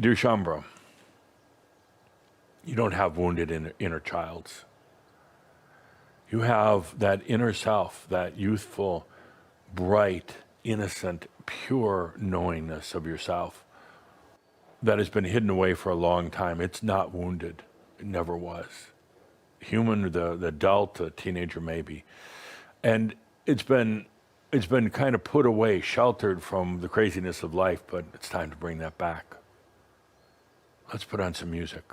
Dear Shambra, you don't have wounded inner childs. You have that inner self, that youthful, bright, innocent, pure knowingness of yourself that has been hidden away for a long time. It's not wounded. It never was. Human, the adult, the teenager maybe. And it's been kind of put away, sheltered from the craziness of life, but it's time to bring that back. Let's put on some music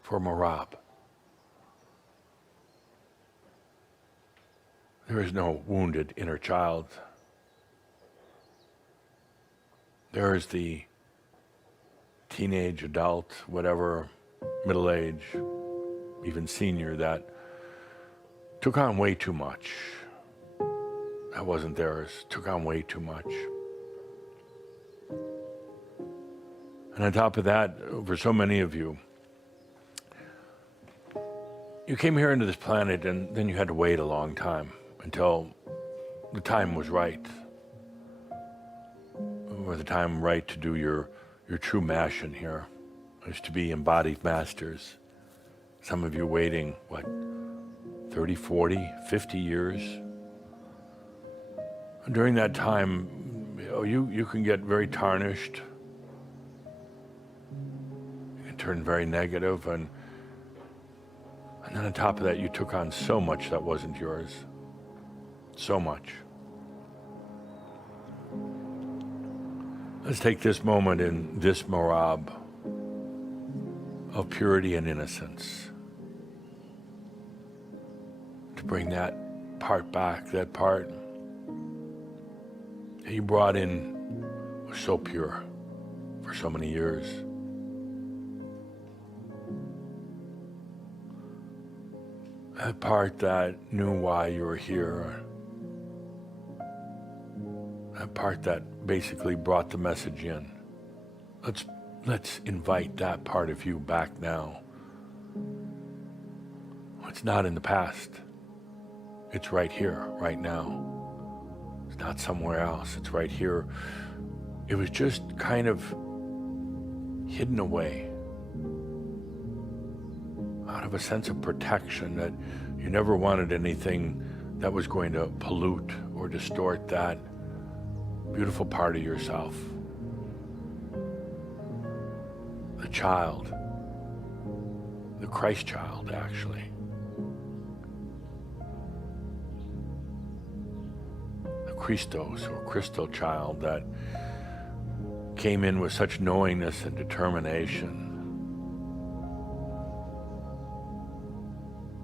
for Merabh. There is no wounded inner child. There is the teenage, adult, whatever, middle age, even senior that took on way too much. That wasn't theirs, took on way too much. And on top of that, for so many of you, you came here into this planet and then you had to wait a long time until the time was right, or the time right to do your true mission here, is to be embodied masters. Some of you waiting, 30, 40, 50 years? During that time, you can get very tarnished. You can turn very negative, and then on top of that, you took on so much that wasn't yours. So much. Let's take this moment in this Merabh of purity and innocence to bring that part back, that part that you brought in was so pure for so many years. That part that knew why you were here. That part that basically brought the message in. Let's invite that part of you back now. It's not in the past. It's right here, right now. It's not somewhere else. It's right here. It was just kind of hidden away out of a sense of protection that you never wanted anything that was going to pollute or distort that beautiful part of yourself. The child, the Christ child, actually. The Christos or Crystal child that came in with such knowingness and determination.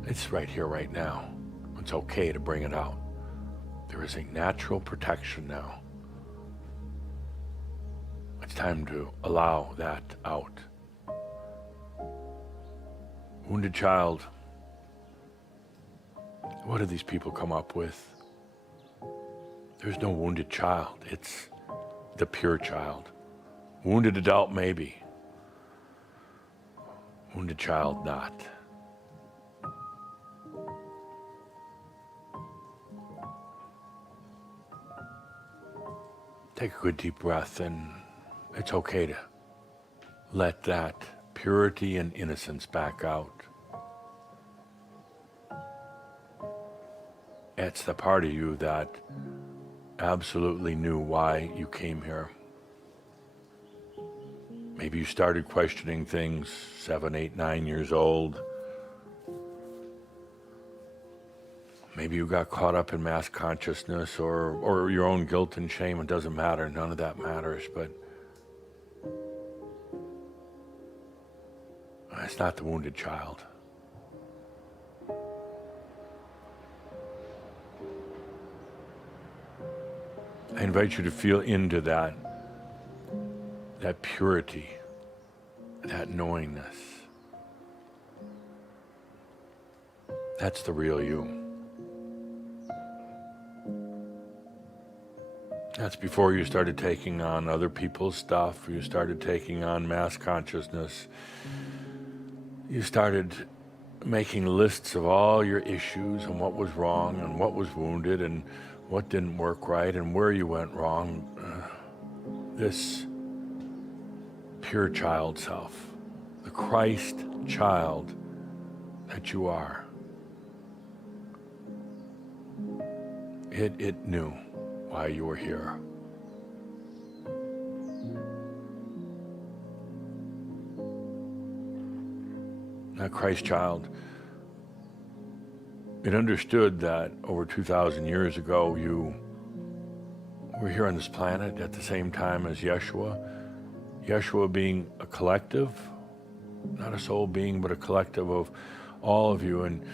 It's right here, right now. It's okay to bring it out. There is a natural protection now. It's time to allow that out. Wounded child. What do these people come up with? There's no wounded child. It's the pure child. Wounded adult, maybe. Wounded child, not. Take a good deep breath, and it's okay to let that purity and innocence back out. It's the part of you that absolutely knew why you came here. Maybe you started questioning things 7, 8, 9 years old. Maybe you got caught up in mass consciousness or your own guilt and shame. It doesn't matter. None of that matters. But it's not the wounded child. I invite you to feel into that purity, that knowingness. That's the real you. That's before you started taking on other people's stuff, you started taking on mass consciousness. You started making lists of all your issues and what was wrong and what was wounded and what didn't work right and where you went wrong. This pure child self, the Christ child that you are. It knew why you were here. That Christ child, it understood that over 2,000 years ago you were here on this planet at the same time as Yeshua. Yeshua being a collective, not a soul being, but a collective of all of you. And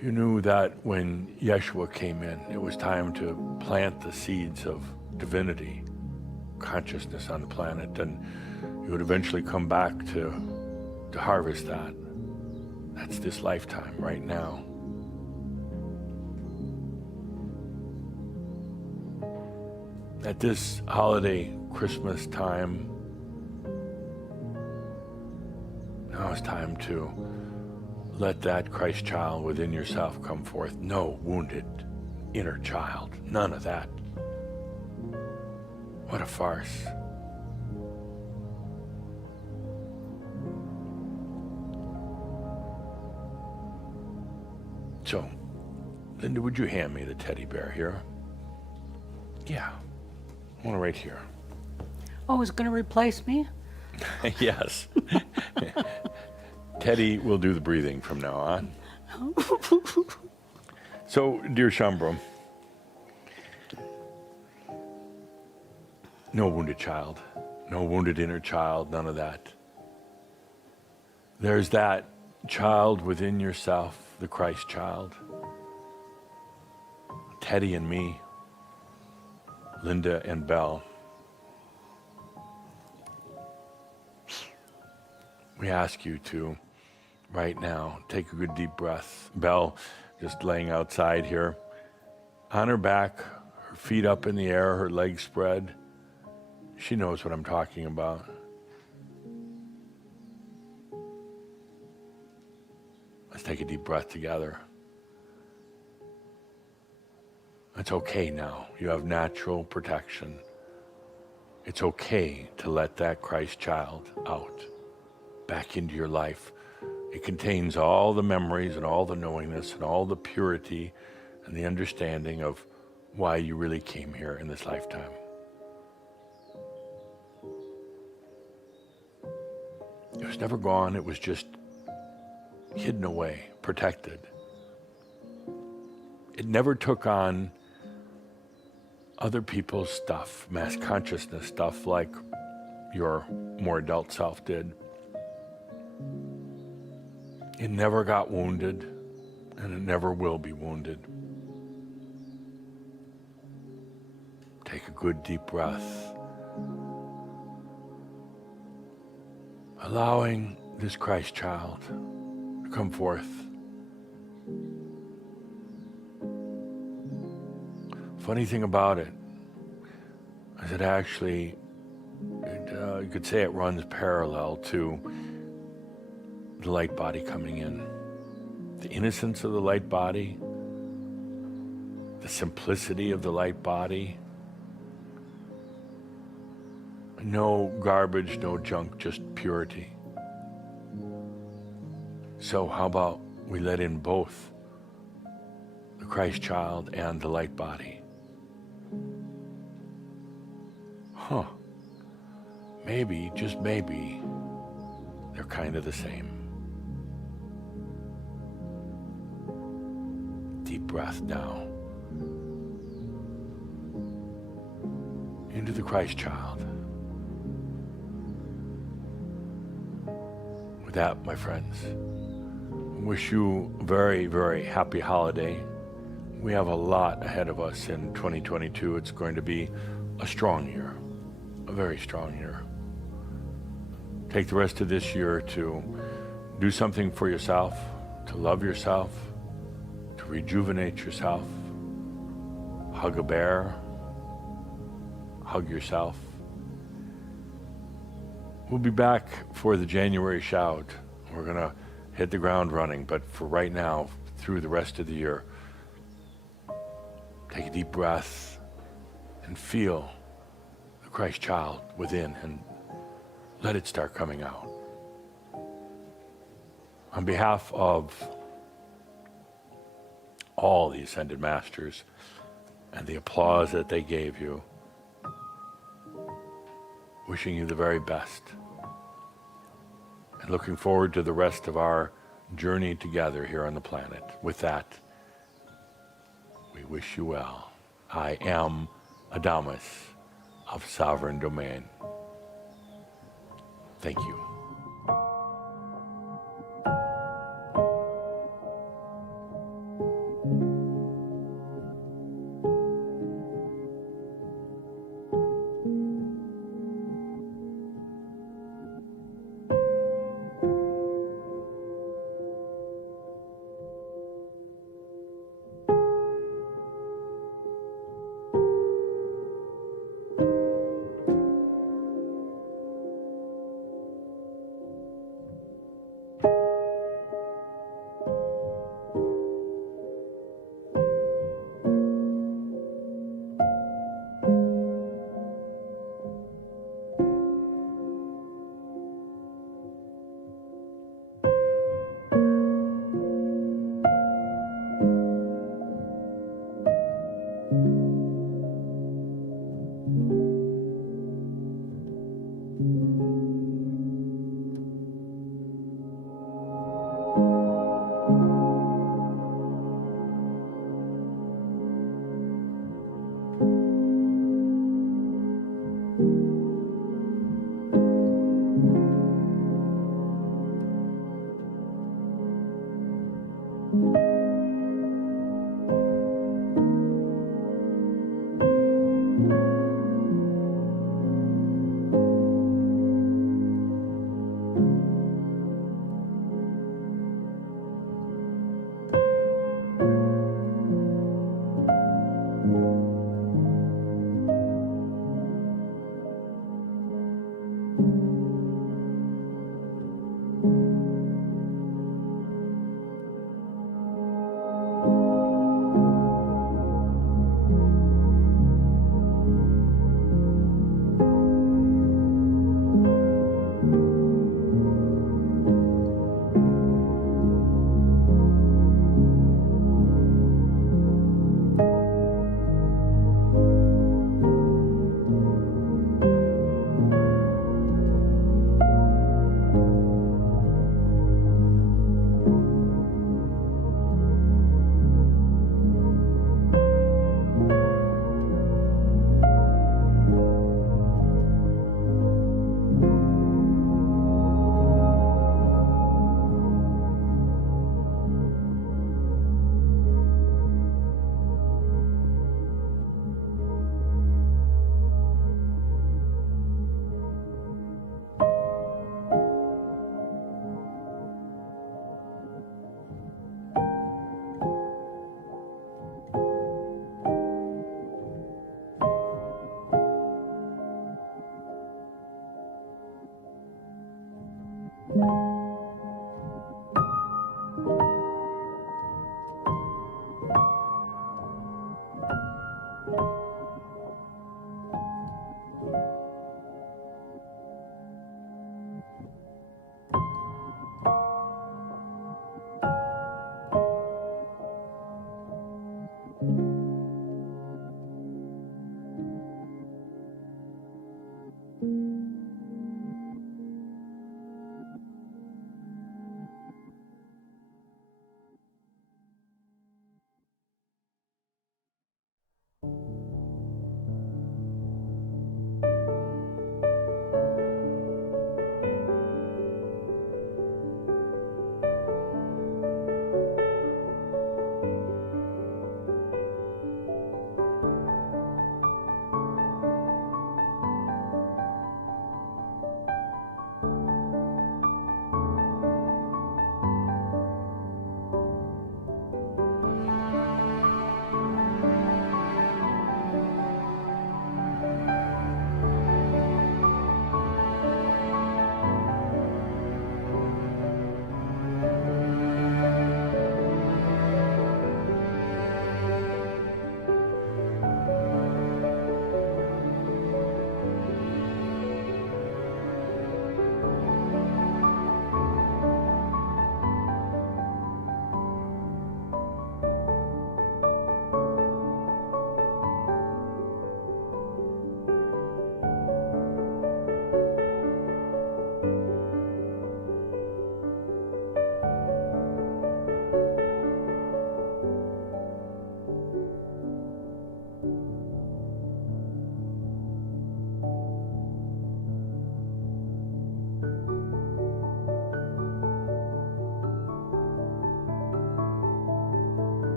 you knew that when Yeshua came in, it was time to plant the seeds of divinity, consciousness on the planet, and you would eventually come back to harvest that. That's this lifetime right now. At this holiday Christmas time, now it's time to let that Christ child within yourself come forth. No wounded inner child, none of that. What a farce. So, Linda, would you hand me the teddy bear here? Yeah, one right here. Oh, it's going to replace me? Yes. Teddy will do the breathing from now on. So, dear Shambram, no wounded child, no wounded inner child, none of that. There's that child within yourself, the Christ child. Teddy and me, Linda and Belle. We ask you to, right now, take a good deep breath. Belle, just laying outside here, on her back, her feet up in the air, her legs spread. She knows what I'm talking about. Let's take a deep breath together. It's okay now. You have natural protection. It's okay to let that Christ child out, back into your life. It contains all the memories and all the knowingness and all the purity and the understanding of why you really came here in this lifetime. It was never gone. It was just hidden away, protected. It never took on other people's stuff, mass consciousness stuff, like your more adult self did. It never got wounded, and it never will be wounded. Take a good deep breath, allowing this Christ child to come forth. Funny thing about it is it actually, you could say it runs parallel to the light body coming in. The innocence of the light body, the simplicity of the light body. No garbage, no junk, just purity. So how about we let in both the Christ child and the light body? Maybe, just maybe, they're kind of the same. Deep breath now. Into the Christ child. With that, my friends, I wish you a very, very happy holiday. We have a lot ahead of us in 2022. It's going to be a strong year, a very strong year. Take the rest of this year to do something for yourself, to love yourself, to rejuvenate yourself. Hug a bear, hug yourself. We'll be back for the January SHOUD. We're going to hit the ground running, but for right now, through the rest of the year, take a deep breath and feel the Christ child within and let it start coming out. On behalf of all the Ascended Masters and the applause that they gave you, wishing you the very best and looking forward to the rest of our journey together here on the planet. With that, we wish you well. I am ADAMUS of Sovereign Domain. Thank you. you.